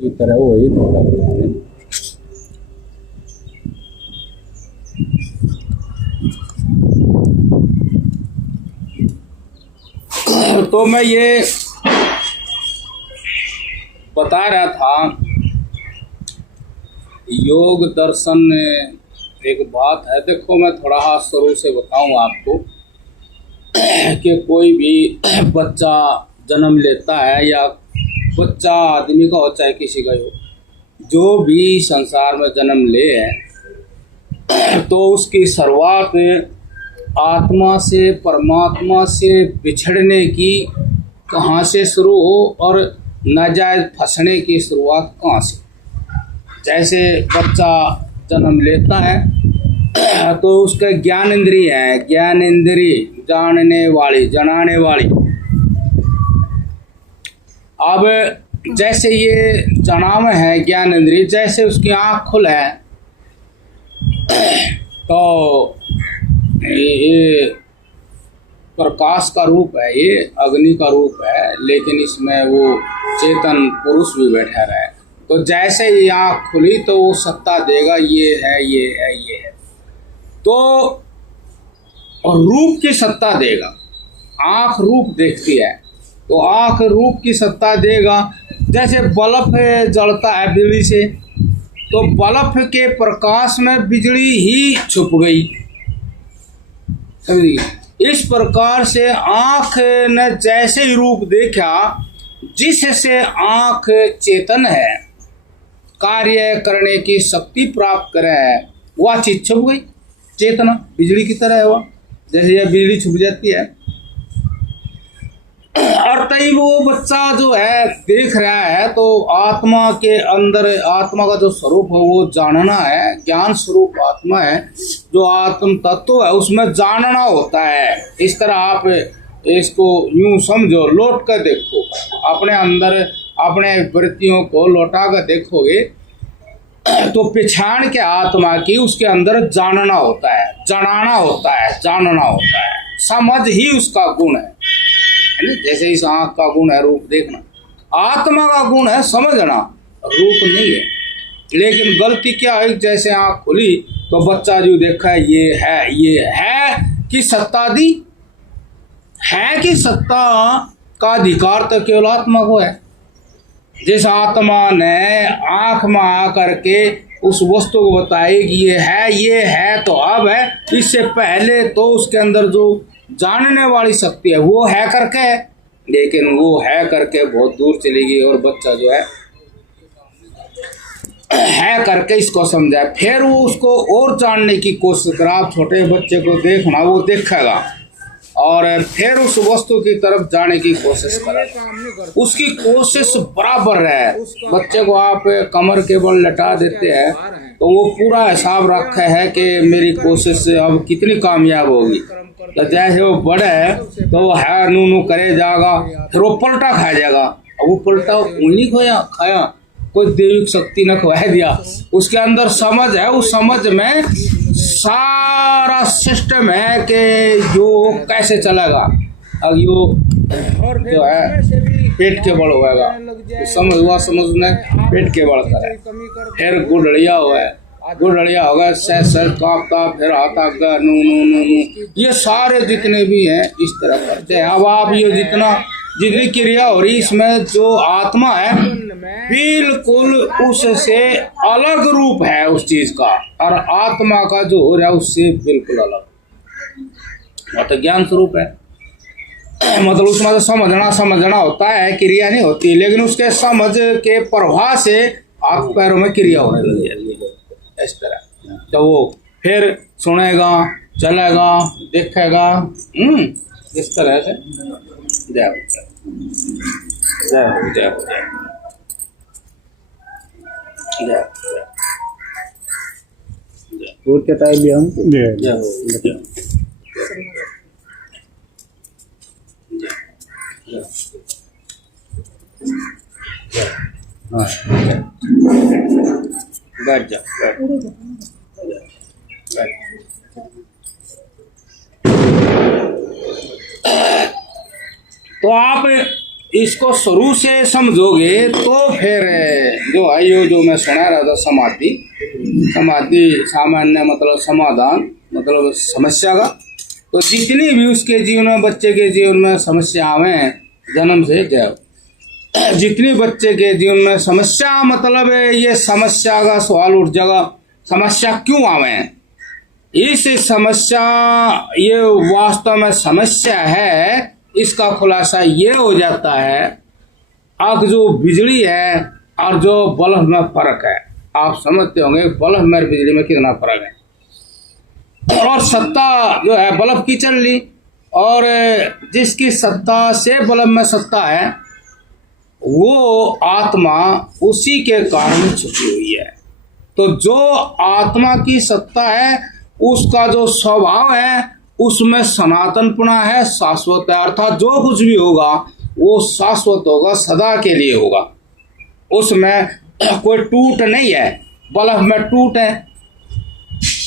की तरह वही थोड़ा बनाने। तो मैं ये बता रहा था, योग दर्शन में एक बात है। देखो, मैं थोड़ा शुरू से बताऊं आपको कि कोई भी बच्चा जन्म लेता है या बच्चा आदमी का हो चाहे किसी का हो, जो भी संसार में जन्म ले है तो उसकी शुरुआत आत्मा से, परमात्मा से बिछड़ने की कहाँ से शुरू हो और नाजायज फंसने की शुरुआत कहाँ से। जैसे बच्चा जन्म लेता है तो उसका ज्ञान इंद्रिय है, ज्ञान इंद्रिय जानने वाली, जनाने वाली। अब जैसे ये जनाव है ज्ञान इंद्रिय, जैसे उसकी आँख खुले तो ये प्रकाश का रूप है, ये अग्नि का रूप है, लेकिन इसमें वो चेतन पुरुष भी बैठा रहे। तो जैसे ही आँख खुली तो वो सत्ता देगा, ये है, ये है, ये है। तो रूप की सत्ता देगा। आँख रूप देखती है तो आँख रूप की सत्ता देगा। जैसे बल्ब जलता है बिजली से, तो बल्ब के प्रकाश में बिजली ही छुप गई। इस प्रकार से आँख ने जैसे ही रूप देखा, जिससे आँख चेतन है, कार्य करने की शक्ति प्राप्त करे है, वह चीज छुप गई। चेतना बिजली की तरह है वह, जैसे यह बिजली छुप जाती है। और तभी वो बच्चा जो है देख रहा है तो आत्मा के अंदर, आत्मा का जो स्वरूप है वो जानना है। ज्ञान स्वरूप आत्मा है, जो आत्म तत्व है उसमें जानना होता है। इस तरह आप इसको यूं समझो, लौट कर देखो अपने अंदर, अपने वृत्तियों को लौटा कर देखोगे तो पहचान के आत्मा की उसके अंदर जानना होता है, जनाना होता है, जानना होता है। समझ ही उसका गुण है। जैसे इस आँख का गुण है रूप देखना, आत्मा का गुण है समझना, रूप नहीं है। लेकिन गलती क्या है, जैसे आँख खुली तो बच्चा जो देखा है ये है, ये है कि सत्ता दी है, कि सत्ता का अधिकार तो केवल आत्मा को है। जिस आत्मा ने आँख में आकर के उस वस्तु को बताई कि ये है, ये है तो अब है, इससे पहले तो उसके अंदर जो जानने वाली शक्ति है वो है करके, लेकिन वो है करके बहुत दूर चली गई और बच्चा जो है करके इसको समझा। फिर वो उसको और जानने की कोशिश करा। आप छोटे बच्चे को देखना, वो देखेगा और फिर उस वस्तु की तरफ जाने की कोशिश करेगा। उसकी कोशिश बराबर है। बच्चे को आप कमर के बल लटा देते हैं तो वो पूरा हिसाब रखा है कि मेरी कोशिश अब कितनी कामयाब होगी। तो जैसे वो बड़े है तो वो है नू नू करे जाएगा, फिर वो पलटा खा जाएगा। अब वो पलटा उंगली खाया, कोई दैविक शक्ति ने खवा दिया। उसके अंदर समझ है, उस समझ में सारा सिस्टम है कि जो कैसे चलेगा। अब यो जो है पेट के बल होगा, समझ हुआ, समझ में पेट के बल करे। फिर गुड़ड़िया हुआ है, गुड़ड़िया होगा, सह कांपता, फिर आता गा नू नू नू नू। ये सारे जितने भी हैं इस तरह करते हैं। अब आप ये जितनी क्रिया हो रही, इसमें जो आत्मा है बिल्कुल उससे अलग रूप है उस चीज का, और आत्मा का जो हो रहा है उससे बिल्कुल अलग, मतलब ज्ञान स्वरूप है। मतलब उसमें तो समझना होता है, क्रिया नहीं होती। लेकिन उसके समझ के प्रभाव से आप पैरों में क्रिया होने लग जाती है इस तरह। तो वो फिर सुनेगा, चलेगा, देखेगा, इस तरह से। जय हो, जय हो, जय हो, जय हो। दूध के टाइम भी हम जय हो, बैठ जा, बैठ। तो आप इसको शुरू से समझोगे तो फिर जो है ये जो मैं सुना रहा था समाधि, समाधि सामान्य मतलब समाधान मतलब समस्या का। तो जितनी भी उसके जीवन में बच्चे के जीवन में समस्या आवे जन्म से जय, जितनी बच्चे के जीवन में समस्या मतलब ये समस्या का सवाल उठ जाएगा, समस्या क्यों आवे, इस समस्या ये वास्तव में समस्या है, इसका खुलासा ये हो जाता है अब जो बिजली है और जो बल्ब में फर्क है। आप समझते होंगे बल्ब में बिजली में कितना फर्क है। और सत्ता जो है बल्ब की चल ली, और जिसकी सत्ता से बल्ब में सत्ता है वो आत्मा उसी के कारण छुपी हुई है। तो जो आत्मा की सत्ता है उसका जो स्वभाव है उसमें सनातनपना है, शाश्वत है, अर्थात जो कुछ भी होगा वो शाश्वत होगा, सदा के लिए होगा, उसमें कोई टूट नहीं है। बल्ब में टूट है,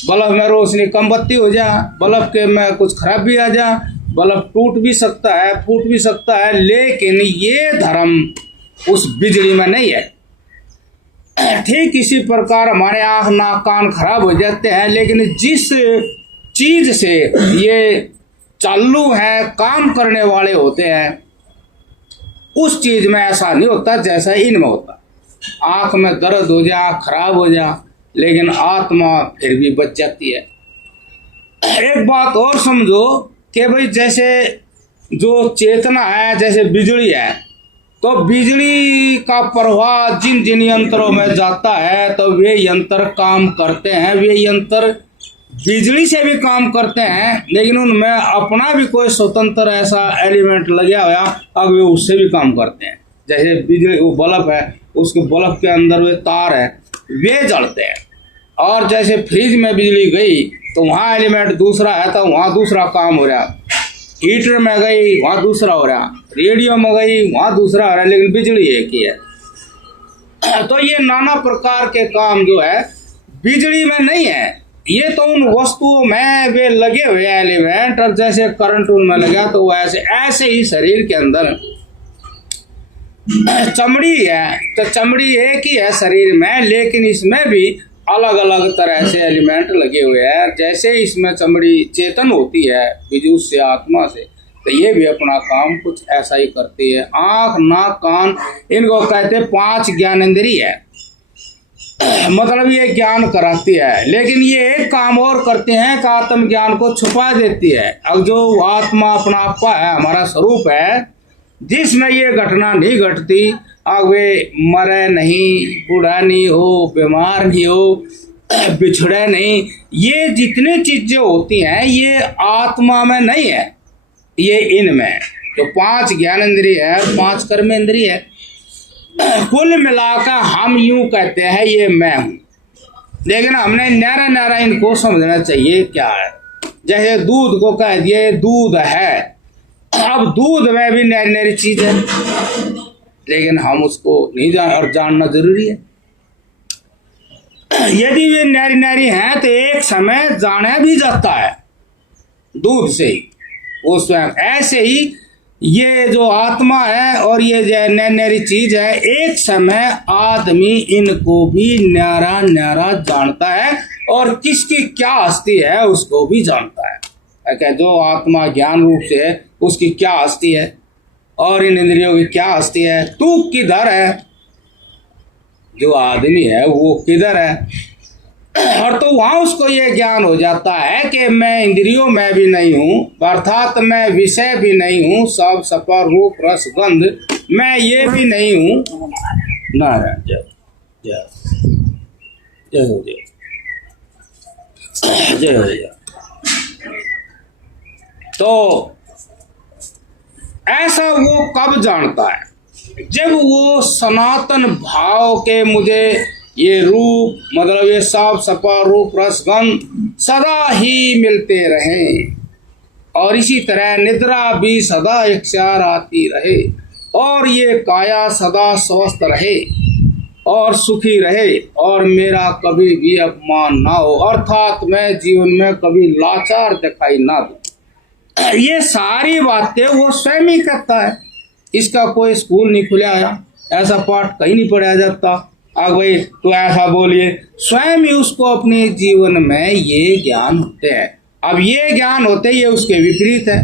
बल्ब में रोशनी कम बत्ती हो जा, बल्ब के में कुछ खराबी आ जा, बल्ब टूट भी सकता है, फूट भी सकता है, लेकिन ये धर्म उस बिजली में नहीं है। ठीक इसी प्रकार हमारे आँख नाक कान खराब हो जाते हैं, लेकिन जिस चीज से ये चालू है काम करने वाले होते हैं उस चीज में ऐसा नहीं होता जैसा इनमें होता। आँख में दर्द हो जा, खराब हो जा, लेकिन आत्मा फिर भी बच जाती है। एक बात और समझो कि भाई जैसे जो चेतना है जैसे बिजली है, तो बिजली का प्रवाह जिन जिन यंत्रों में जाता है तो वे यंत्र काम करते हैं, वे यंत्र बिजली से भी काम करते हैं, लेकिन उनमें अपना भी कोई स्वतंत्र ऐसा एलिमेंट लगा हुआ अब वे उससे भी काम करते हैं। जैसे बिजली वो बल्ब है, उसके बल्ब के अंदर वे तार है वे जलते हैं, और जैसे फ्रिज में बिजली गई तो वहाँ एलिमेंट दूसरा है तो वहाँ दूसरा काम हो रहा, हीटर में गई वहाँ दूसरा हो रहा, रेडियो में गई वहाँ दूसरा हो रहा, लेकिन बिजली एक ही है। तो ये नाना प्रकार के काम जो है बिजली में नहीं है, ये तो उन वस्तुओं में वे लगे हुए एलिमेंट, और जैसे करंट उनमें लगा तो वैसे ऐसे ही शरीर के अंदर चमड़ी है तो चमड़ी एक ही है शरीर में, लेकिन इसमें भी अलग अलग तरह से एलिमेंट लगे हुए हैं। जैसे इसमें चमड़ी चेतन होती है विद्युत से आत्मा से, तो ये भी अपना काम कुछ ऐसा ही करती है। आँख नाक कान इनको कहते हैं 5 ज्ञानेंद्रिय है, मतलब ये ज्ञान कराती है, लेकिन ये एक काम और करते हैं कि आत्म ज्ञान को छुपा देती है। अब जो आत्मा अपना आपा है, हमारा स्वरूप है, जिसमें ये घटना नहीं घटती, अब वे मरे नहीं, बूढ़ा नहीं हो, बीमार नहीं हो, बिछड़े नहीं, ये जितनी चीजें होती हैं ये आत्मा में नहीं है, ये इनमें जो 5 ज्ञानेंद्रिय है, 5 कर्मेंद्रिय है, कुल मिलाकर हम यूं कहते हैं ये मैं हूं, लेकिन हमने न्यारा न्यारा इनको समझना चाहिए क्या है। जैसे दूध को कह दिए दूध है, अब दूध में भी न्यारी न्यारी चीज है, लेकिन हम उसको नहीं जान और जानना जरूरी है। यदि वे न्यारी न्यारी हैं तो एक समय जाना भी जाता है दूध से ही वो स्वयं। ऐसे ही ये जो आत्मा है और ये जो न्यारी चीज है, एक समय आदमी इनको भी न्यारा न्यारा जानता है, और किसकी क्या हस्ती है उसको भी जानता है। जो आत्मा ज्ञान रूप से है उसकी क्या हस्ती है और इन इंद्रियों की क्या हस्ती है, तू किधर है, जो आदमी है वो किधर है, और तो वहां उसको ये ज्ञान हो जाता है कि मैं इंद्रियों में भी नहीं हूँ, अर्थात मैं विषय भी नहीं हूँ, सब सपर रूप रस गंध मैं ये भी नहीं हूँ। नारायण जय जय जय हो जय जय हो जय। तो ऐसा वो कब जानता है, जब वो सनातन भाव के मुझे ये रूप मतलब ये सब सपा रूप रस गंध सदा ही मिलते रहें, और इसी तरह निद्रा भी सदा एक सार आती रहे, और ये काया सदा स्वस्थ रहे और सुखी रहे, और मेरा कभी भी अपमान ना हो, अर्थात मैं जीवन में कभी लाचार दिखाई ना दूं। ये सारी बातें वो स्वयं ही करता है। इसका कोई स्कूल नहीं खुला है, ऐसा पाठ कहीं नहीं पढ़ाया जाता। अब भाई तो ऐसा बोलिए, स्वयं ही उसको अपने जीवन में ये ज्ञान होते हैं। अब ये ज्ञान होते ये उसके विपरीत है।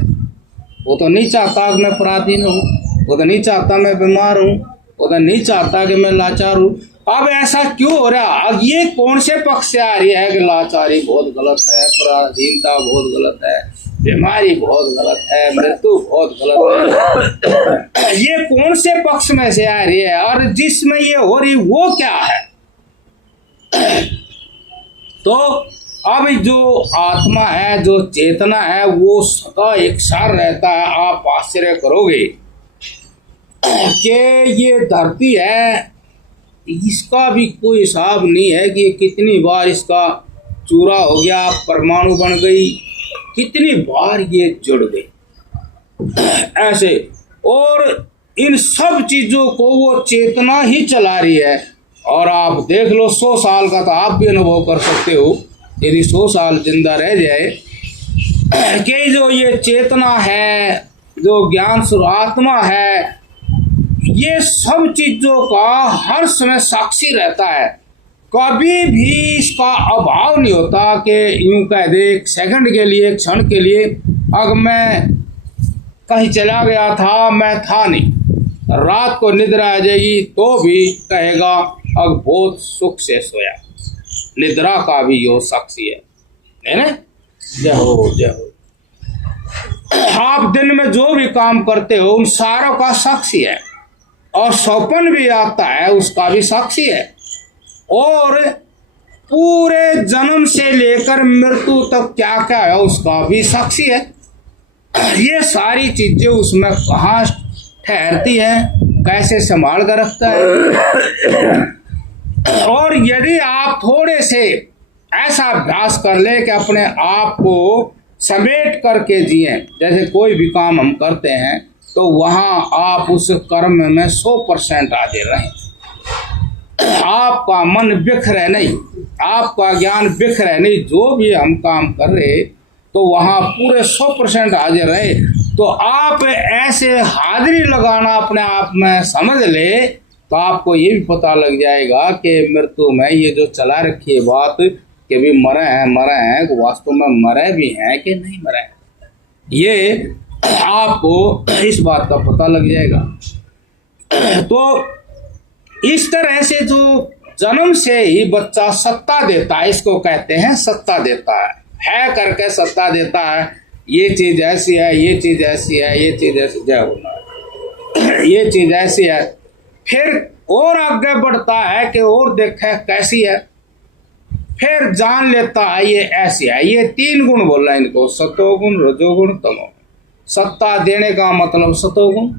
वो तो नहीं चाहता कि मैं पराधीन हूँ, वो तो नहीं चाहता मैं बीमार हूँ, वो तो नहीं चाहता कि मैं लाचार हूँ। अब ऐसा क्यों हो रहा? अब ये कौन से पक्ष से आ रही है कि लाचारी बहुत गलत है, पराधीनता बहुत गलत है, बीमारी बहुत गलत है, मृत्यु बहुत गलत है? ये कौन से पक्ष में से आ रही है? और जिसमें ये हो रही वो क्या है? तो अब जो आत्मा है, जो चेतना है, वो सदा एक सार रहता है। आप आश्चर्य करोगे कि ये धरती है, इसका भी कोई हिसाब नहीं है कि कितनी बार इसका चूरा हो गया, परमाणु बन गई, कितनी बार ये जुड़ गई ऐसे। और इन सब चीजों को वो चेतना ही चला रही है। और आप देख लो 100 साल का तो आप भी अनुभव कर सकते हो, यदि 100 साल जिंदा रह जाए, कि जो ये चेतना है, जो ज्ञान स्वरूप आत्मा है, ये सब चीजों का हर समय साक्षी रहता है। कभी भी इसका अभाव नहीं होता कि यूं कह दे एक सेकंड के लिए, एक क्षण के लिए, अगर मैं कहीं चला गया था, मैं था नहीं, रात को निद्रा आ जाएगी तो भी कहेगा अब बहुत सुख से सोया। निद्रा का भी यो साक्षी है ना? जय हो, जय हो। आप दिन में जो भी काम करते हो उन सारों का साक्षी है। और स्वप्न भी आता है, उसका भी साक्षी है। और पूरे जन्म से लेकर मृत्यु तक क्या क्या है उसका भी साक्षी है। ये सारी चीजें उसमें कहाँ ठहरती है, कैसे संभाल कर रखता है। और यदि आप थोड़े से ऐसा अभ्यास कर ले कि अपने आप को समेट करके जिए, जैसे कोई भी काम हम करते हैं तो वहां आप उस कर्म में 100% हाजिर रहें। आपका मन बिखरे नहीं, आपका ज्ञान बिखरे नहीं, जो भी हम काम कर रहे तो वहां पूरे 100% हाजिर रहे। तो आप ऐसे हाजिरी लगाना अपने आप में समझ ले तो आपको ये भी पता लग जाएगा कि मृत्यु में ये जो चला रखी है बात कि भी मरे हैं, वास्तव में मरे भी हैं कि नहीं मरे हैं, ये आपको इस बात का पता लग जाएगा। तो इस तरह से जो जन्म से ही बच्चा सत्ता देता है, इसको कहते हैं सत्ता देता है करके सत्ता देता है। ये चीज ऐसी है, ये चीज ऐसी है, ये चीज ऐसी, जय होना, ये चीज ऐसी है। फिर और आगे बढ़ता है कि और देखे कैसी है, फिर जान लेता है ये ऐसी है। ये 3 गुण बोला इनको, सतोगुण, रजोगुण, तमोगुण। सत्ता देने का मतलब सतोगुण,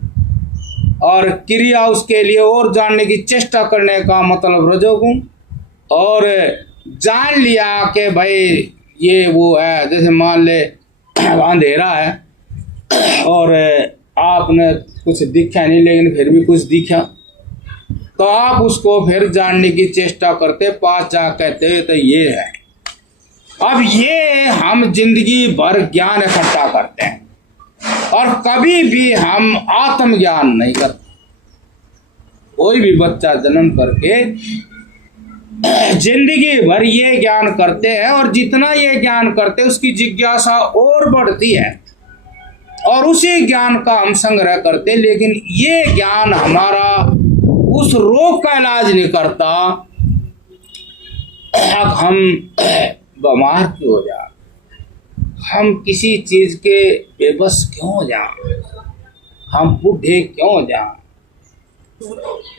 और क्रिया उसके लिए और जानने की चेष्टा करने का मतलब रजोगुण। और जान लिया कि भाई ये वो है, जैसे मान ले अंधेरा है और आपने कुछ दिखा नहीं लेकिन फिर भी कुछ दिखा, तो आप उसको फिर जानने की चेष्टा करते, पास जा कहते तो ये है। अब ये हम जिंदगी भर ज्ञान इकट्ठा करते हैं और कभी भी हम आत्मज्ञान नहीं करते। कोई भी बच्चा जन्म करके जिंदगी भर ये ज्ञान करते हैं, और जितना ये ज्ञान करते हैं उसकी जिज्ञासा और बढ़ती है और उसी ज्ञान का हम संग्रह करते। लेकिन ये ज्ञान हमारा उस रोग का इलाज नहीं करता। अब हम बीमार क्यों हो जाए, हम किसी चीज के बेबस क्यों हो जाए, हम बूढ़े क्यों हो जाए,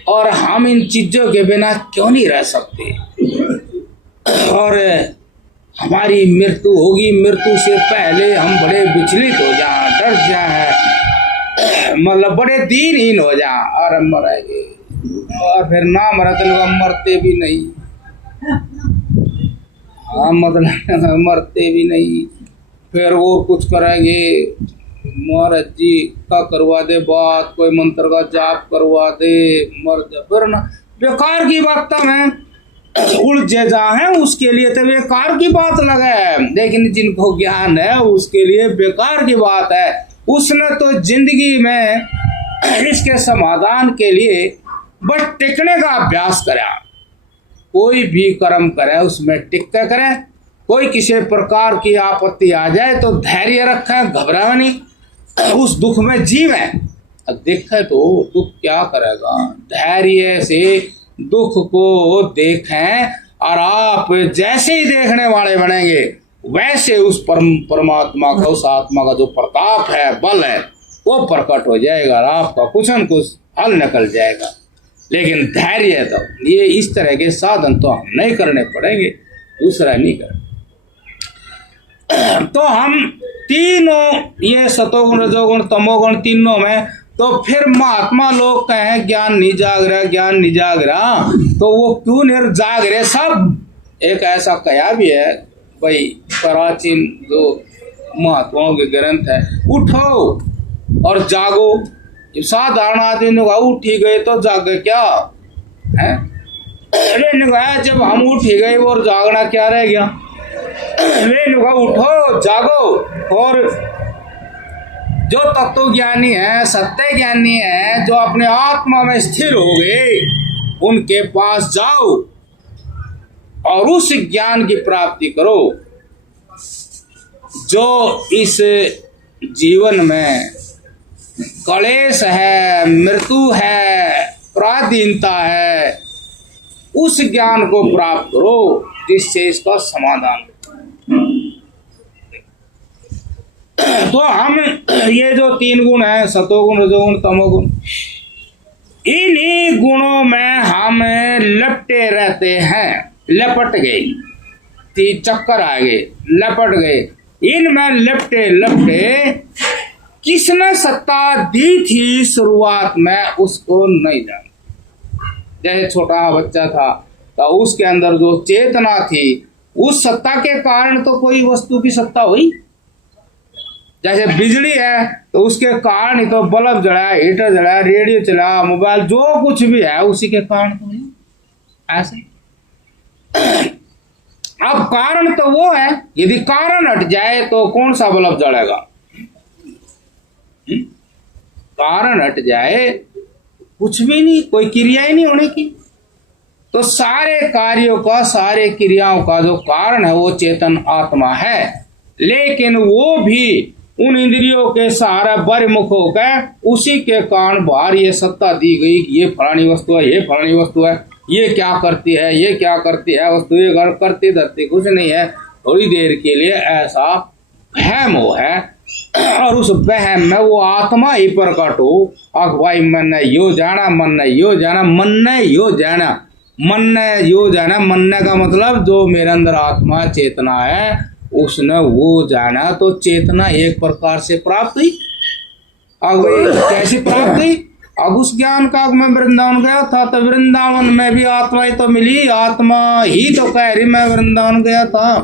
और हम इन चीजों के बिना क्यों नहीं रह सकते। और हमारी मृत्यु होगी, मृत्यु से पहले हम बड़े विचलित हो जाए, डर जाए, मतलब बड़े दीनहीन हो जाए, और हम मरेंगे, और फिर ना मरा तो लोग मरते भी नहीं, हाँ मतलब मरते भी नहीं, फिर और कुछ करेंगे, महाराज जी का करवा दे बात, कोई मंत्र का जाप करवा दे, मर जा, फिर ना बेकार की बात में उलझे जा है, उसके लिए तो बेकार की बात लगे। लेकिन जिनको ज्ञान है उसके लिए बेकार की बात है। उसने तो जिंदगी में इसके समाधान के लिए बस टिकने का अभ्यास करें। कोई भी कर्म करे उसमें टिक कर करें। कोई किसी प्रकार की आपत्ति आ जाए तो धैर्य रखें, घबराए नहीं, उस दुख में जीवें। देखें तो दुख क्या करेगा, धैर्य से दुख को देखें और आप जैसे ही देखने वाले बनेंगे वैसे उस परमात्मा का, उस आत्मा का जो प्रताप है, बल है, वो प्रकट हो जाएगा और आपका कुछ न कुछ हल निकल जाएगा। लेकिन धैर्य तो ये इस तरह के साधन तो हम नहीं करने पड़ेंगे, दूसरा नहीं करें। तो हम तीनों ये सतोगुण, रजोगुण, तमोगुण तीनों में तो फिर महात्मा लोग कहें ज्ञान नहीं जाग रहा, ज्ञान नहीं जाग रहा, तो वो क्यों नहीं जाग रहे सब। एक ऐसा कहा भी है भाई, प्राचीन जो महात्माओं के ग्रंथ है, उठो और जागो। साधारण आदमी ने कहा उठ ही गए तो जागे क्या है? अरे ने कहा जब हम उठ ही गए और जागना क्या रह गया? वे ने कहा उठो जागो और जो तत्व ज्ञानी है, सत्य ज्ञानी है, जो अपने आत्मा में स्थिर हो गए, उनके पास जाओ और उस ज्ञान की प्राप्ति करो जो इस जीवन में क्लेश है, मृत्यु है, पराधीनता है, उस ज्ञान को प्राप्त करो जिससे इसका समाधान। तो हम ये जो तीन गुण है, सतोगुण, रजोगुण, तमोगुण, इन्हीं गुणों में हम लपटे रहते हैं। लपट गए, चक्कर आ गए, लपट गए, इनमें लपटे लपटे किसने सत्ता दी थी शुरुआत में उसको नहीं जाना। जैसे छोटा बच्चा था तो उसके अंदर जो चेतना थी, उस सत्ता के कारण तो कोई वस्तु की सत्ता हुई। जैसे बिजली है तो उसके कारण ही तो बल्ब जला, हीटर जला, रेडियो चला, मोबाइल, जो कुछ भी है उसी के कारण तो है। ऐसे अब कारण तो वो है, यदि कारण हट जाए तो कौन सा बल्ब जलेगा? कारण हट जाए कुछ भी नहीं, कोई क्रिया ही नहीं होने की। तो सारे कार्यों का, सारे क्रियाओं का जो कारण है वो चेतन आत्मा है, लेकिन वो भी उन इंद्रियों के सहारा बहिर्मुख होकर उसी के कारण बाहर ये सत्ता दी गई, ये फलानी वस्तु है, ये फलानी वस्तु है, ये क्या करती है, ये क्या करती है वस्तु, ये करती धरती कुछ नहीं है। थोड़ी देर के लिए ऐसा वहम हो है और उस वहम में वो आत्मा ही प्रकट हो। अख भाई मन ने यो जाना, मन ने यो जाना, मन ने यो जाना, मन ने यो जाना, मनने का मतलब जो मेरे अंदर आत्मा चेतना है उसने वो जाना। तो चेतना एक प्रकार से प्राप्त हुई। अब कैसी प्राप्त हुई? अब उस ज्ञान का मैं वृंदावन गया था तो वृंदावन में भी आत्मा ही तो मिली, आत्मा ही तो कह रही मैं वृंदावन गया था।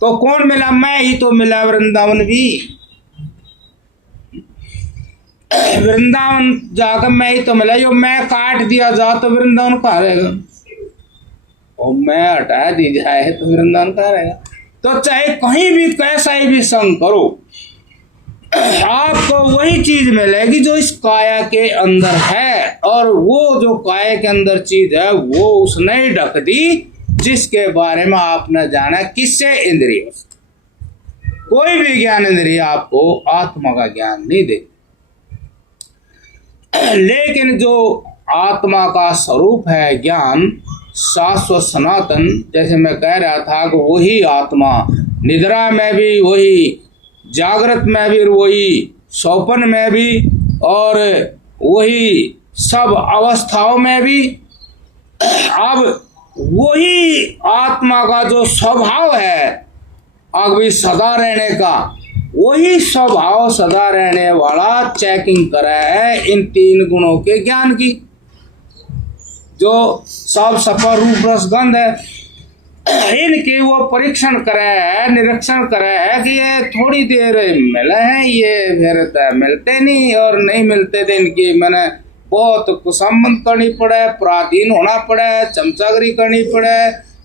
तो कौन मिला? मैं ही तो मिला वृंदावन भी। वृंदावन जाकर मैं ही तो मिला। यो मैं काट दिया जा तो वृंदावन कहाँ रहेगा? और मैं हटा दी जाए तो वृंदावन कहाँ रहेगा? तो चाहे कहीं भी कैसा ही भी संग करो, आपको वही चीज मिलेगी जो इस काया के अंदर है। और वो जो काया के अंदर चीज है वो उसने ही ढक दी जिसके बारे में आपने जाना। किससे? इंद्रियों से। कोई भी ज्ञान इंद्रिय आपको आत्मा का ज्ञान नहीं दे, लेकिन जो आत्मा का स्वरूप है ज्ञान, शाश्वत सनातन, जैसे मैं कह रहा था कि वही आत्मा निद्रा में भी वही, जागृत में भी वही, स्वप्न में भी और वही सब अवस्थाओं में भी। अब वही आत्मा का जो स्वभाव है अब भी सदा रहने का, वही स्वभाव सदा रहने वाला चेकिंग करा है इन तीन गुणों के ज्ञान की। जो सब सफर रूप रस गंध है, इनके वो परीक्षण करे है, निरीक्षण करे है कि ये थोड़ी देर मिले हैं, ये फिर मिलते नहीं, और नहीं मिलते थे इनकी मैंने बहुत कुसंबंध करनी पड़े, पराधीन होना पड़े, चमचागिरी करनी पड़े।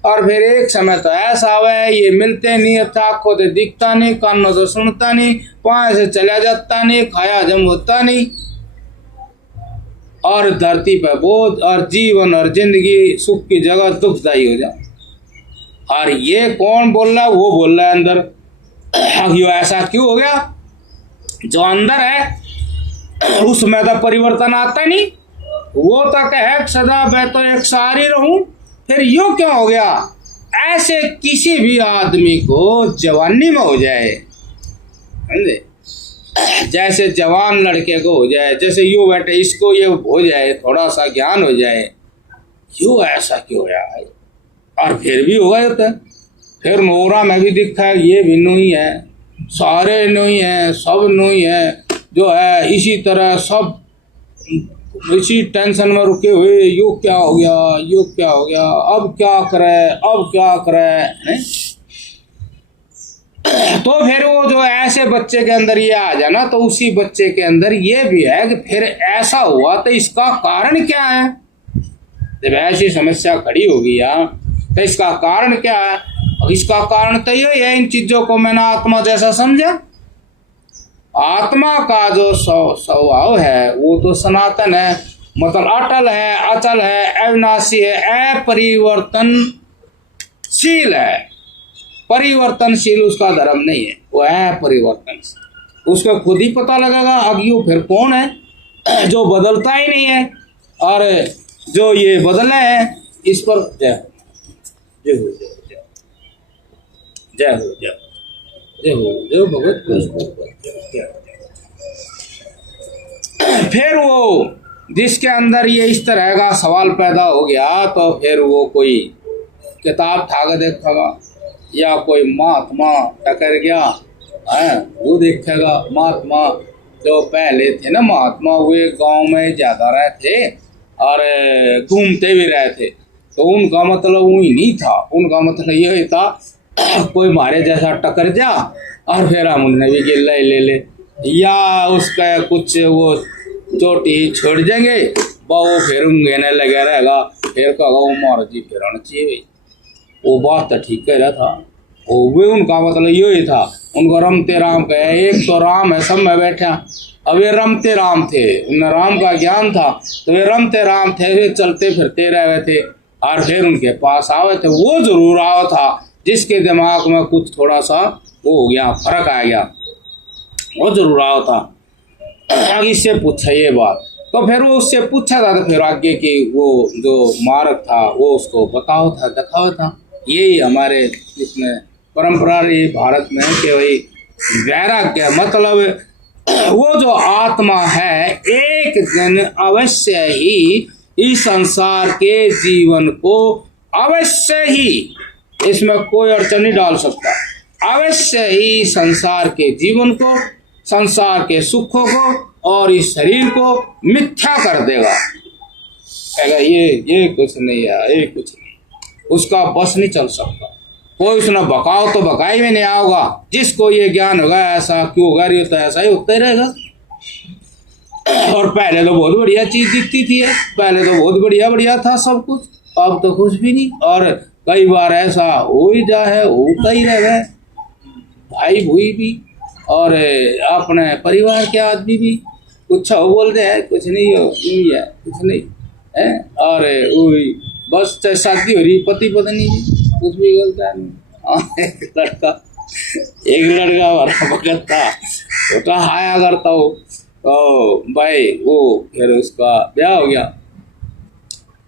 और फिर एक समय तो ऐसा आवे ये मिलते नहीं, आंखों से दिखता नहीं, कानों से सुनता नहीं, पाँव से चला जाता नहीं, खाया हजम होता नहीं। और धरती पर बोझ और जीवन और जिंदगी सुख की जगह दुखदायी हो जाए। और ये कौन बोल रहा है? वो बोल रहा है अंदर। यो ऐसा क्यों हो गया? जो अंदर है उसमें तो परिवर्तन आता नहीं, वो तक है सदा मैं तो एक सार ही रहूं, फिर यूं क्यों हो गया? ऐसे किसी भी आदमी को जवानी में हो जाए, समझे, जैसे जवान लड़के को हो जाए, जैसे यूं बैठे इसको ये हो जाए, थोड़ा सा ज्ञान हो जाए, क्यों ऐसा क्यों हो जाए? और फिर भी होगा होता है। फिर मोहरा में भी दिखा है ये भी नहीं है, सारे नहीं है, सब नहीं है, जो है इसी तरह सब इसी टेंशन में रुके हुए, यो क्या हो गया, यो क्या हो गया, अब क्या करे, अब क्या करे, नहीं? तो फिर वो जो ऐसे बच्चे के अंदर ये आ जाना, तो उसी बच्चे के अंदर ये भी है कि फिर ऐसा हुआ तो इसका कारण क्या है? जब ऐसी समस्या खड़ी होगी यहाँ, तो इसका कारण क्या है? और इसका कारण तो यही है, इन चीजों को मैंने आत्मा जैसा समझा। आत्मा का जो स्वभाव है वो तो सनातन है, मतलब अटल है, अचल है, अविनाशी है, अपरिवर्तनशील है। परिवर्तनशील उसका धर्म नहीं है, वो है परिवर्तनशील। उसको खुद ही पता लगेगा अब यो फिर कौन है जो बदलता ही नहीं है, और जो ये बदले है इस पर जय हो, जय हो, जय हो, जय हो, जय हो, जय भगवत कृष्ण। फिर वो जिसके अंदर ये इस तरह का सवाल पैदा हो गया, तो फिर वो कोई किताब ठाक देखेगा या कोई महात्मा टकर गया है वो देखेगा। महात्मा जो पहले थे ना, महात्मा वे गांव में ज्यादा रहे थे और घूमते भी रहे थे, तो उनका मतलब वही नहीं था। उनका मतलब यही था कोई मारे जैसा टकर जा और फिर हम उन्हें भी ले ले, या उसका कुछ वो चोटी छोड़ देंगे, वो फिर उंगेने लगे रहेगा, फिर कहा वो मारो जी फिर आना चाहिए भाई। वो बात तो ठीक कह रहा था, वो उनका मतलब यही था। उनको रमते राम कहे, एक तो राम है सब में बैठा, अब वे रमते राम थे, उन्हें राम का ज्ञान था, तो वे रमते राम थे, वे चलते फिरते रहे थे। और फिर उनके पास आवे थे, वो जरूर आया था जिसके दिमाग में कुछ थोड़ा सा वो हो गया, फर्क आ गया, वो जरूर आया था। इससे पूछा ये बात, तो फिर वो उससे पूछा था, तो फिर आगे की वो जो मार्ग था वो उसको बताओ था, दिखाओ था। यही हमारे इसमें परंपरा रही भारत में कि भाई वैराग्य मतलब वो जो आत्मा है एक दिन अवश्य ही इस संसार के जीवन को अवश्य ही, इसमें कोई अड़चन नहीं डाल सकता, अवश्य ही संसार के जीवन को, संसार के सुखों को और इस शरीर को मिथ्या कर देगा। कहेगा ये कुछ नहीं है, ये कुछ नहीं, उसका बस नहीं चल सकता। कोई उसने बकाओ तो बकाई में नहीं आओगा। जिसको ये ज्ञान होगा ऐसा क्यों होगा, ये तो ऐसा ही होता ही रहेगा। और पहले तो बहुत बढ़िया चीज दिखती थी, पहले तो बहुत बढ़िया बढ़िया था सब कुछ, अब तो कुछ भी नहीं। और कई बार ऐसा हो ही जा है, होता ही रह गए, भाई भूई भी और अपने परिवार के आदमी भी कुछ हो बोलते हैं, कुछ नहीं हो है, कुछ नहीं है। और वही बस शादी हो रही, पति पत्नी कुछ भी गलता नहीं। एक लड़का हमारा भगत था, वो तो हाया करता हो, तो भाई वो फिर उसका ब्याह हो गया।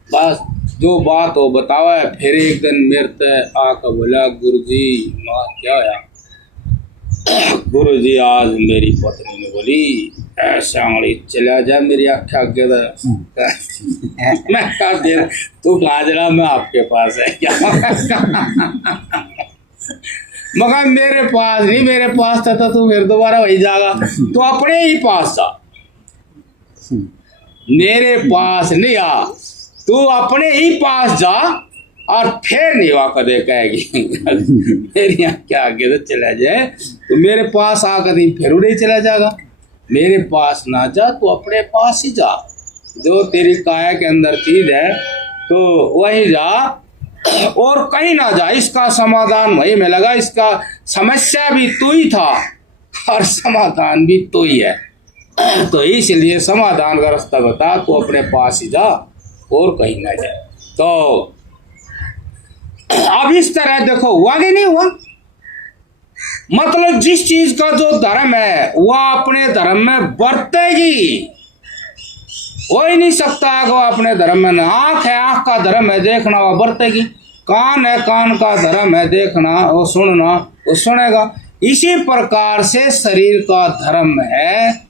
बस जो बात हो बतावा है। फिर एक दिन मेरे से आकर बोला, गुरुजी माँ क्या है? गुरुजी आज मेरी पत्नी ने बोली ऐसा अंगड़ी चला जा मेरी आख्या के मैं कहा देर तू कहा मैं आपके पास है क्या? मगर मेरे पास नहीं, मेरे पास था तो फिर दोबारा वही जाएगा, तो अपने ही पास था, मेरे पास नहीं आ, तू अपने ही पास जा और फिर नहीं वाकर दे कहेगी मेरी क्या आगे तो चला जाए, तो मेरे पास आकर फिर नहीं चला जाएगा। मेरे पास ना जा, तू अपने पास ही जा, जो तेरी काया के अंदर चीज है तो वही जा और कहीं ना जा। इसका समाधान वही मिलेगा, इसका समस्या भी तू ही था और समाधान भी तू ही है। तो इसलिए समाधान का रास्ता बता, तो अपने पास ही जा और कहीं ना जाए। तो अब इस तरह देखो हुआ कि नहीं हुआ, मतलब जिस चीज का जो धर्म है वह अपने धर्म में बरतेगी। हो ही नहीं सकता है वो अपने धर्म में, आंख है आंख का धर्म है देखना, वह बरतेगी। कान है कान का धर्म है देखना, वो सुनना वो सुनेगा। इसी प्रकार से शरीर का धर्म है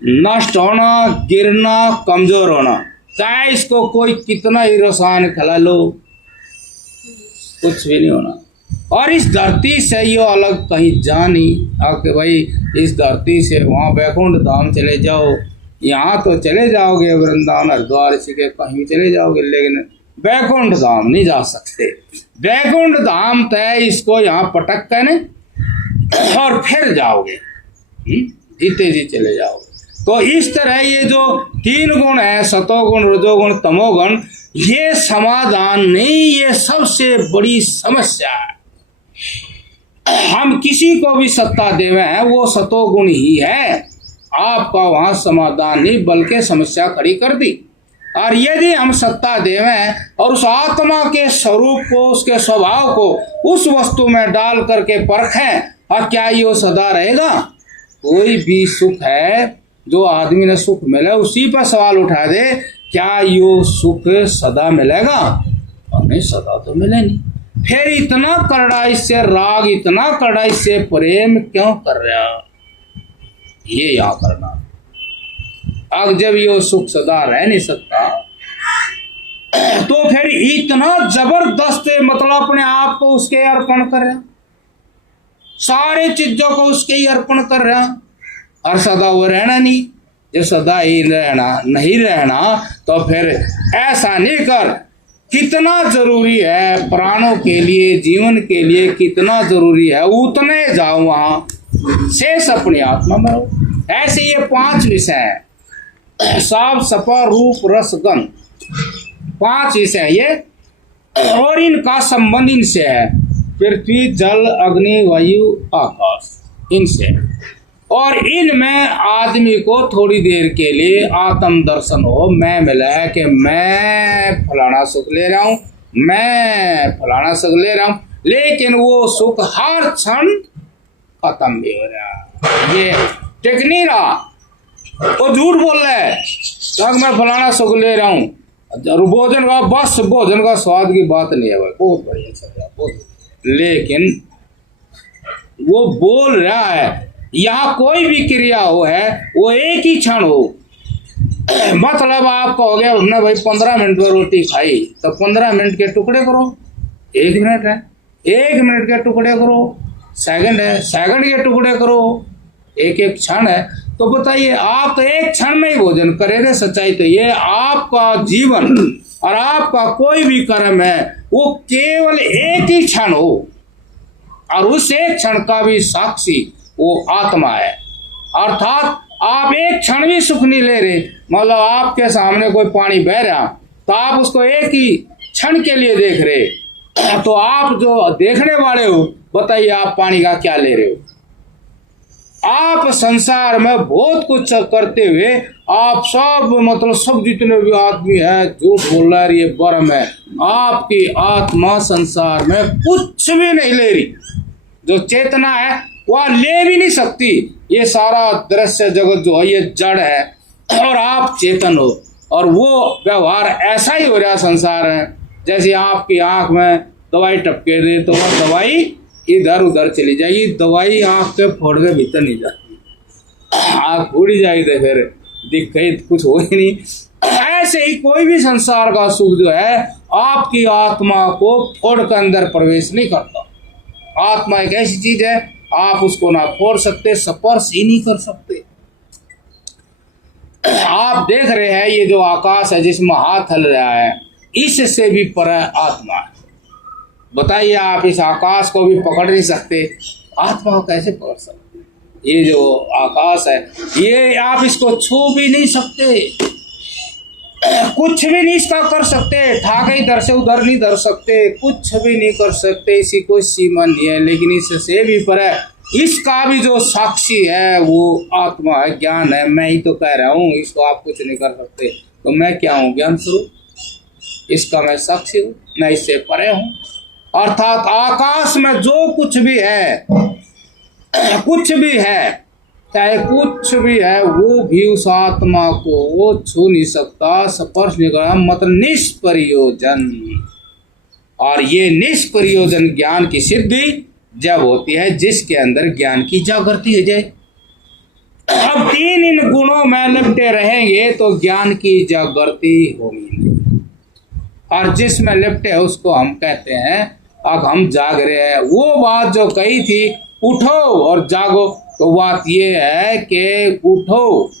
नष्ट होना, गिरना, कमजोर होना। चाहे इसको कोई कितना ही रसायन खिला लो, कुछ भी नहीं होना। और इस धरती से ये अलग कहीं जा नहीं आके भाई इस धरती से वहाँ वैकुंठ धाम चले जाओ, यहाँ तो चले जाओगे वृंदावन हरिद्वार इसी के कहीं चले जाओगे, लेकिन वैकुंठ धाम नहीं जा सकते। वैकुंठ धाम तय इसको यहाँ पटक कर और फिर जाओगे, जीते जी चले जाओगे। तो इस तरह ये जो तीन गुण है, सतोगुण, रजोगुण, तमोगुण, ये समाधान नहीं, ये सबसे बड़ी समस्या है। हम किसी को भी सत्ता देवे हैं वो सतोगुण ही है, आपका वहां समाधान नहीं बल्कि समस्या खड़ी कर दी। और यदि हम सत्ता देवें और उस आत्मा के स्वरूप को, उसके स्वभाव को उस वस्तु में डाल करके परखें, और क्या ये सदा रहेगा? कोई भी सुख है जो आदमी ने सुख मिले उसी पर सवाल उठा दे, क्या यो सुख सदा मिलेगा? और नहीं, सदा तो मिले नहीं। फिर इतना कड़ाई से राग, इतना कड़ाई से प्रेम क्यों कर रहा? ये यहाँ करना। अब जब ये सुख सदा रह नहीं सकता तो फिर इतना जबरदस्त मतलब अपने आप को उसके अर्पण कर रहा, सारे चीजों को उसके ही अर्पण कर रहा, और सदा वो रहना नहीं। जब सदा ही रहना नहीं रहना तो फिर ऐसा नहीं कर। कितना जरूरी है प्राणों के लिए, जीवन के लिए कितना जरूरी है, उतने जाओ वहां, शेष अपनी आत्मा में हो। ऐसे ये 5 विषय हैं, साफ सपा रूप रस गंध, 5 विषय ये, और इनका संबंध इनसे है, पृथ्वी जल अग्नि वायु आकाश, इनसे। और इनमें आदमी को थोड़ी देर के लिए आत्म दर्शन हो, मैं मिला है कि मैं फलाना सुख ले रहा हूं, मैं फलाना सुख ले रहा हूं, लेकिन वो सुख हर क्षण खत्म भी हो रहा। ये टिक नहीं रहा, वो झूठ बोल रहा है तक मैं फलाना सुख ले रहा हूँ। भोजन का, बस भोजन का स्वाद की बात नहीं है भाई, बहुत बढ़िया चल रहा बहुत, लेकिन वो बोल रहा है यहाँ कोई भी क्रिया हो है वो एक ही क्षण हो। मतलब आप कहोगे हमने भाई 15 मिनट में रोटी खाई, तो 15 मिनट के टुकड़े करो, 1 मिनट है 1 मिनट के टुकड़े करो, सेकंड है सेकंड के टुकड़े करो, एक एक क्षण है। तो बताइए आप तो एक क्षण में ही भोजन करे थे। सच्चाई तो ये आपका जीवन और आपका कोई भी कर्म है वो केवल एक ही क्षण हो, और उस एक क्षण का भी साक्षी वो आत्मा है। अर्थात आप एक क्षण भी सुख नहीं ले रहे, मतलब आपके सामने कोई पानी बह रहा तो आप उसको एक ही क्षण के लिए देख रहे, तो आप जो देखने वाले हो बताइए आप पानी का क्या ले रहे हो? आप संसार में बहुत कुछ करते हुए आप सब मतलब सब जितने भी आदमी है झूठ बोल रहा है, ये भ्रम है। आपकी आत्मा संसार में कुछ भी नहीं ले रही, जो चेतना है वह ले भी नहीं सकती। ये सारा दृश्य जगत जो है ये जड़ है और आप चेतन हो, और वो व्यवहार ऐसा ही हो रहा संसार है जैसे आपकी आंख में दवाई टपके दे तो वह दवाई इधर उधर चली जाएगी, दवाई आंख के फोड़ के भीतर नहीं जाती, आंख फूटी जाएगी तो फिर दिखे कुछ हो ही नहीं। ऐसे ही कोई भी संसार का सुख जो है आपकी आत्मा को फोड़ के अंदर प्रवेश नहीं करता। आत्मा एक ऐसी चीज है आप उसको ना फोड़ सकते, स्पर्श ही नहीं कर सकते। आप देख रहे हैं ये जो आकाश है जिसमें हाथ हल रहा है, इससे भी पर आत्मा है। बताइए आप इस आकाश को भी पकड़ नहीं सकते, आत्मा को कैसे पकड़ सकते? ये जो आकाश है ये आप इसको छू भी नहीं सकते, कुछ भी नहीं इसका कर सकते, ठाके इधर से उधर नहीं धर सकते, कुछ भी नहीं कर सकते, इसी कोई सीमा नहीं है। लेकिन इससे भी पर है इसका भी जो साक्षी है वो आत्मा है, ज्ञान है। मैं ही तो कह रहा हूँ, इसको आप कुछ नहीं कर सकते। तो मैं क्या हूँ? ज्ञान स्वरूप, इसका मैं साक्षी हूँ, मैं इससे परे हूँ। अर्थात आकाश में जो कुछ भी है, कुछ भी है, चाहे कुछ भी है, वो भी उस आत्मा को वो छू नहीं सकता, स्पर्श नहीं कर, मतलब निष्प्रयोजन। और ये निष्प्रयोजन ज्ञान की सिद्धि जब होती है जिसके अंदर ज्ञान की जागृति हो जाए। अब तीन इन गुणों में लिपटे रहेंगे तो ज्ञान की जागृति होगी नहीं। और जिसमें लिपटे है उसको हम कहते हैं अब हम जाग रहे हैं। वो बात जो कही थी उठो और जागो, तो बात ये है कि उठो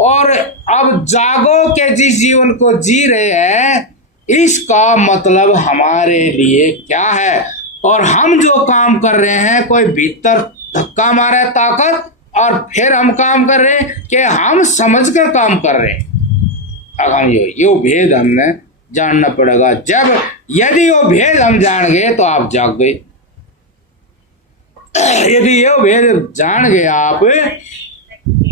और अब जागो के जिस जीवन को जी रहे हैं, इसका मतलब हमारे लिए क्या है। और हम जो काम कर रहे हैं, कोई भीतर धक्का मारे ताकत और फिर हम काम कर रहे हैं कि हम समझ कर काम कर रहे हैं। अब हम ये भेद हमने जानना पड़ेगा। जब यदि वो भेद हम जान गए तो आप जाग गए। यदि ये भेद जान गए आप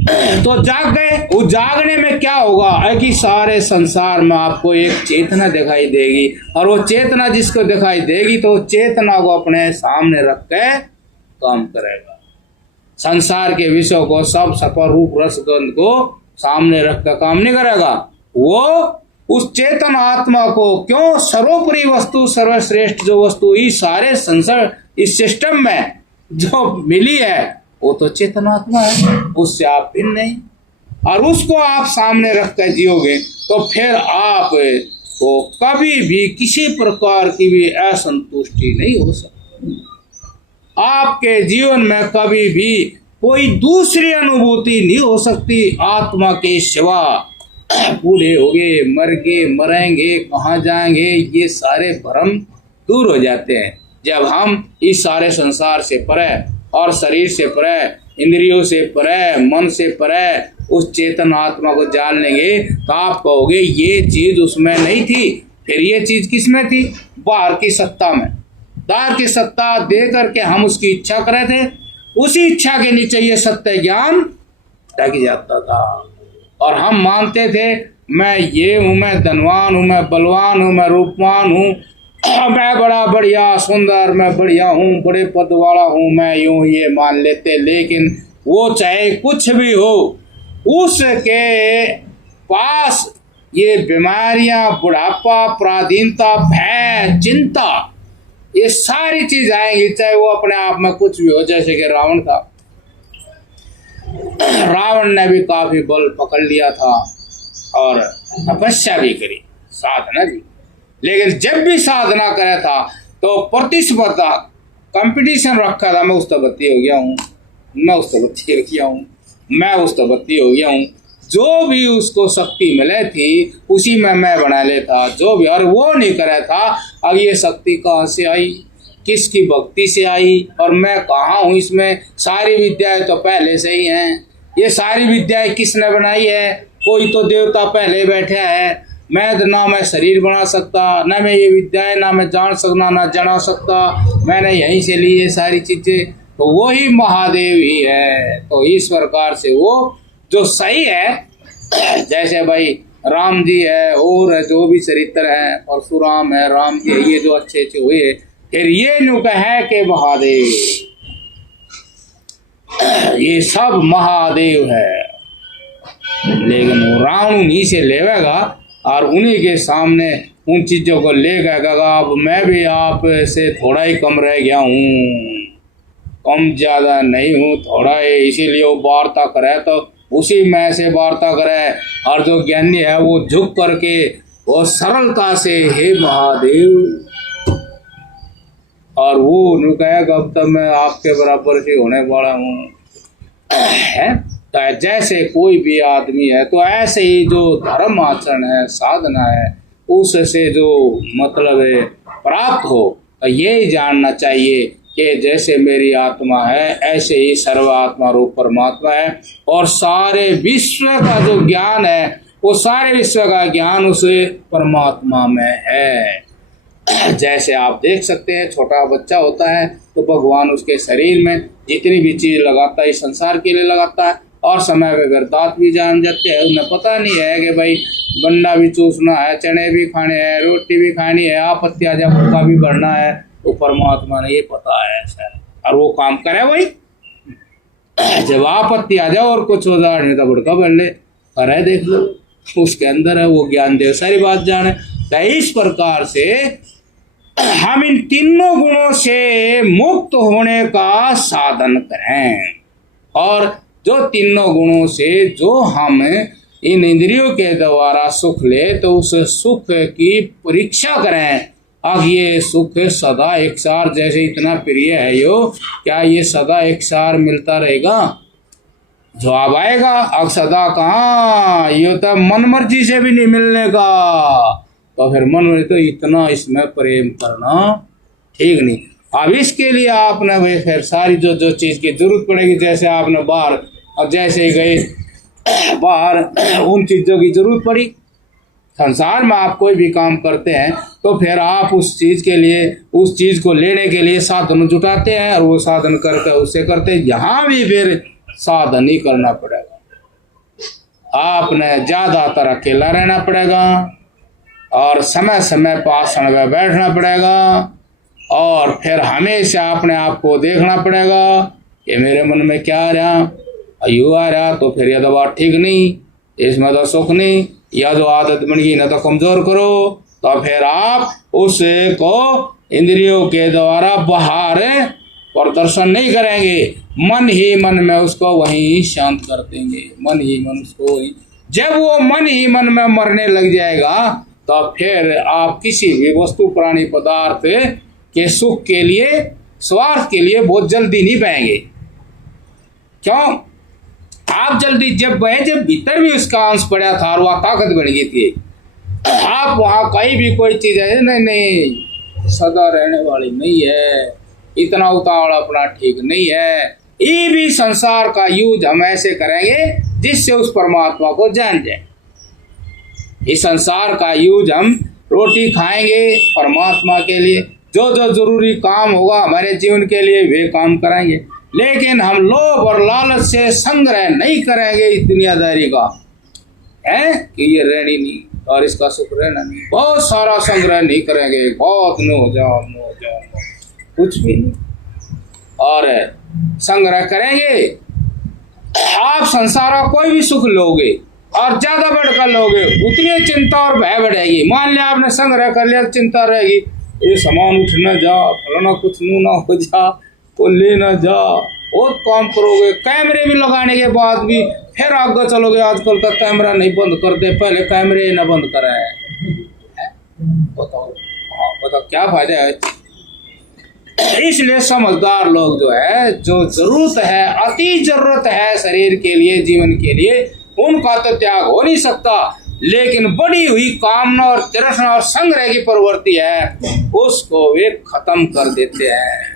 तो जाग गए। वो जागने में क्या होगा है कि सारे संसार में आपको एक चेतना दिखाई देगी, और वो चेतना जिसको दिखाई देगी तो चेतना को अपने सामने रख के काम करेगा। संसार के विषयों को, सब सफर रूप रस गंध को सामने रख कर काम नहीं करेगा। वो उस चेतन आत्मा को, क्यों, सर्वोपरि वस्तु, सर्वश्रेष्ठ जो वस्तु इस सारे संसार इस सिस्टम में जो मिली है वो तो चेतन आत्मा है, उससे आप भिन्न नहीं। और उसको आप सामने रख कर जियोगे तो फिर आप को कभी भी किसी प्रकार की भी असंतुष्टि नहीं हो सकती। आपके जीवन में कभी भी कोई दूसरी अनुभूति नहीं हो सकती आत्मा के सिवा। बूढ़े हो गए, मर गए, मरेंगे, कहाँ जाएंगे, ये सारे भ्रम दूर हो जाते हैं जब हम इस सारे संसार से परे और शरीर से परे, इंद्रियों से परे, मन से परे उस चेतन आत्मा को जान लेंगे। तो आप कहोगे ये चीज उसमें नहीं थी, फिर ये चीज किसमें थी? बाहर की सत्ता में। बाहर की सत्ता दे करके हम उसकी इच्छा करे थे, उसी इच्छा के नीचे ये सत्य ज्ञान टक जाता था। और हम मानते थे मैं ये हूँ, मैं धनवान हूँ, मैं बलवान हूँ, मैं रूपवान हूँ, मैं बड़ा बढ़िया सुंदर, मैं बढ़िया हूँ, बड़े पद वाला हूँ, मैं यूं ये मान लेते। लेकिन वो चाहे कुछ भी हो, उसके पास ये बीमारियां, बुढ़ापा, पराधीनता, भय, चिंता, ये सारी चीज आएंगी, चाहे वो अपने आप में कुछ भी हो। जैसे कि रावण था, रावण ने भी काफी बल पकड़ लिया था और तपस्या भी करी, साधना भी, लेकिन जब भी साधना करे था तो प्रतिस्पर्धा, कंपटीशन रखा था। मैं उस तबत्ती हो गया हूँ, मैं उस तबत्ती हो गया हूँ, मैं उस तबत्ती हो गया हूँ। जो भी उसको शक्ति मिले थी उसी में मैं बना लेता जो भी, और वो नहीं करे था। अब ये शक्ति कहाँ से आई, किसकी भक्ति से आई, और मैं कहाँ हूँ इसमें? सारी विद्याएं तो पहले से ही हैं। ये सारी विद्याएं किसने बनाई है? कोई तो देवता पहले बैठा है। मैं ना मैं शरीर बना सकता, ना मैं ये विद्याएं, ना मैं जान सकना, ना जना सकता। मैंने यहीं से ली ये सारी चीजें, तो वो ही महादेव ही है। तो इस प्रकार से वो जो सही है, जैसे भाई राम जी है और जो भी चरित्र है, परशुराम है, राम जी है, ये जो अच्छे अच्छे हुए, फिर ये नुक है कि महादेव, ये सब महादेव है। लेकिन वो रावण उन्हीं से लेवेगा और उन्हीं के सामने उन चीजों को ले गएगा। अब मैं भी आप से थोड़ा ही कम रह गया हूँ, कम ज्यादा नहीं हूँ, थोड़ा ही, इसीलिए वो वार्ता करे तो उसी में से वार्ता करे। और जो ज्ञानी है वो झुक करके वो सरलता से हे महादेव, और वो उन्होंने कहेगा अब तक मैं आपके बराबर से होने वाला हूँ है। तो जैसे कोई भी आदमी है, तो ऐसे ही जो धर्म आचरण है, साधना है, उससे जो मतलब है प्राप्त हो, तो यही जानना चाहिए कि जैसे मेरी आत्मा है ऐसे ही सर्वात्मा रूप परमात्मा है। और सारे विश्व का जो ज्ञान है, वो सारे विश्व का ज्ञान उस परमात्मा में है। जैसे आप देख सकते हैं छोटा बच्चा होता है तो भगवान उसके शरीर में जितनी भी चीज़ लगाता है इस संसार के लिए लगाता है, और समय पे अगर दांत भी जान जाते हैं, उन्हें पता नहीं है कि भाई गन्ना भी चूसना है, चने भी खाने हैं, रोटी भी खानी है, आपत्ति आ जा भूखा भी भरना है, तो परमात्मा ने ये पता है ऐसा है, और वो काम करे भाई। जब आपत्ति आ जाए और कुछ हो जाए नहीं तो बुड़का बन ले करे, देख लो उसके अंदर है वो ज्ञान देव सारी बात जाने। तो इस प्रकार से हम इन तीनों गुणों से मुक्त होने का साधन करें, और जो तीनों गुणों से जो हम इन इंद्रियों के द्वारा सुख ले तो उस सुख की परीक्षा करें। अब ये सुख सदा एक सार जैसे इतना प्रिय है यो, क्या ये सदा एक सार मिलता रहेगा? जवाब आएगा अब सदा कहाँ, ये तो मन मर्जी से भी नहीं मिलने का। तो फिर मन में तो इतना इसमें प्रेम करना ठीक नहीं। अब इसके लिए आपने भाई फिर सारी जो जो चीज़ की जरूरत पड़ेगी, जैसे आपने बाहर अब जैसे ही गए बाहर उन चीज़ों की जरूरत पड़ी, संसार में आप कोई भी काम करते हैं तो फिर आप उस चीज़ के लिए उस चीज़ को लेने के लिए साधन जुटाते हैं, और वो साधन करके उससे करते हैं। यहाँ भी फिर साधन ही करना पड़ेगा, आपने ज़्यादातर अकेला रहना पड़ेगा, और समय समय पाषण में बैठना पड़ेगा, और फिर हमेशा अपने आप को देखना पड़ेगा कि मेरे मन में क्या आ रहा, यू आ रहा, तो फिर यह तो बात ठीक नहीं, इसमें तो सुख नहीं, या जो आदत बन गई ना तो कमजोर करो। तो फिर आप उसको इंद्रियों के द्वारा बाहर प्रदर्शन नहीं करेंगे, मन ही मन में उसको वहीं शांत कर देंगे, मन ही मन उसको वहीं। जब वो मन ही मन में मरने लग जाएगा तो फिर आप किसी भी वस्तु प्राणी पदार्थ के सुख के लिए स्वार्थ के लिए बहुत जल्दी नहीं पाएंगे। क्यों? आप जल्दी जब भीतर भी उसका अंश पड़ा था और वह ताकत बन गई थी, आप वहाँ कहीं भी कोई चीज़ है नहीं सदा रहने वाली नहीं है, इतना उतावला अपना ठीक नहीं है। ये भी संसार का यूज हम ऐसे करेंगे जिससे उस परमात्मा को जान जाए। इस संसार का यूज हम रोटी खाएंगे परमात्मा के लिए, जो जो जरूरी काम होगा हमारे जीवन के लिए वे काम कराएंगे, लेकिन हम लोभ और लालच से संग्रह नहीं करेंगे इस दुनियादारी का, है कि ये रहनी नहीं और इसका सुख रहना नहीं, बहुत सारा संग्रह नहीं करेंगे, बहुत नो जाओ कुछ भी नहीं, और संग्रह करेंगे। आप संसार का कोई भी सुख लोगे और ज्यादा बढ़कर लोगे, उतनी चिंता और भय बढ़ेगी। मान लिया आपने संग्रह कर लिया, चिंता रहेगी, ये सामान उठ न जा, फलाना कुछ ना हो जा, वो ले ना जा, बहुत काम करोगे। कैमरे भी लगाने के बाद भी फिर आगे चलोगे। आजकल तक कैमरा नहीं बंद करते, पहले कैमरे न बंद कराए, बताओ। हाँ बताओ क्या फायदा है। इसलिए समझदार लोग जो है, जो जरूरत है, अति जरूरत है शरीर के लिए, जीवन के लिए, उनका तो त्याग हो नहीं सकता, लेकिन बड़ी हुई कामना और तृष्णा और संग्रह की प्रवृत्ति है उसको वे खत्म कर देते हैं।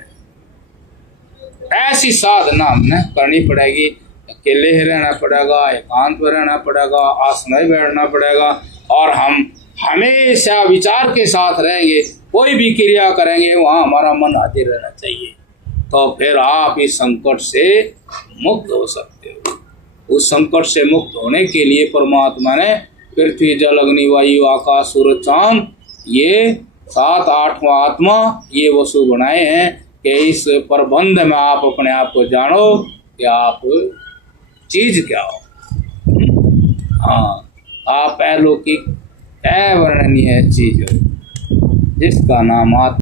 ऐसी साधना हमने करनी पड़ेगी। अकेले ही रहना पड़ेगा, एकांत में रहना पड़ेगा, आसन में बैठना पड़ेगा, और हम हमेशा विचार के साथ रहेंगे। कोई भी क्रिया करेंगे वहाँ हमारा मन हाजिर रहना चाहिए, तो फिर आप इस संकट से मुक्त हो सकते हो। उस संकट से मुक्त होने के लिए परमात्मा ने पृथ्वी जल अग्नि वायु आकाश सूरज चांद ये 7 8वां आत्मा ये वसु बनाए हैं कि इस प्रबंध में आप अपने आप को जानो कि आप चीज क्या हो। हाँ, आप अलौकिक अवर्णनीय चीज हो जिसका नाम आत्मा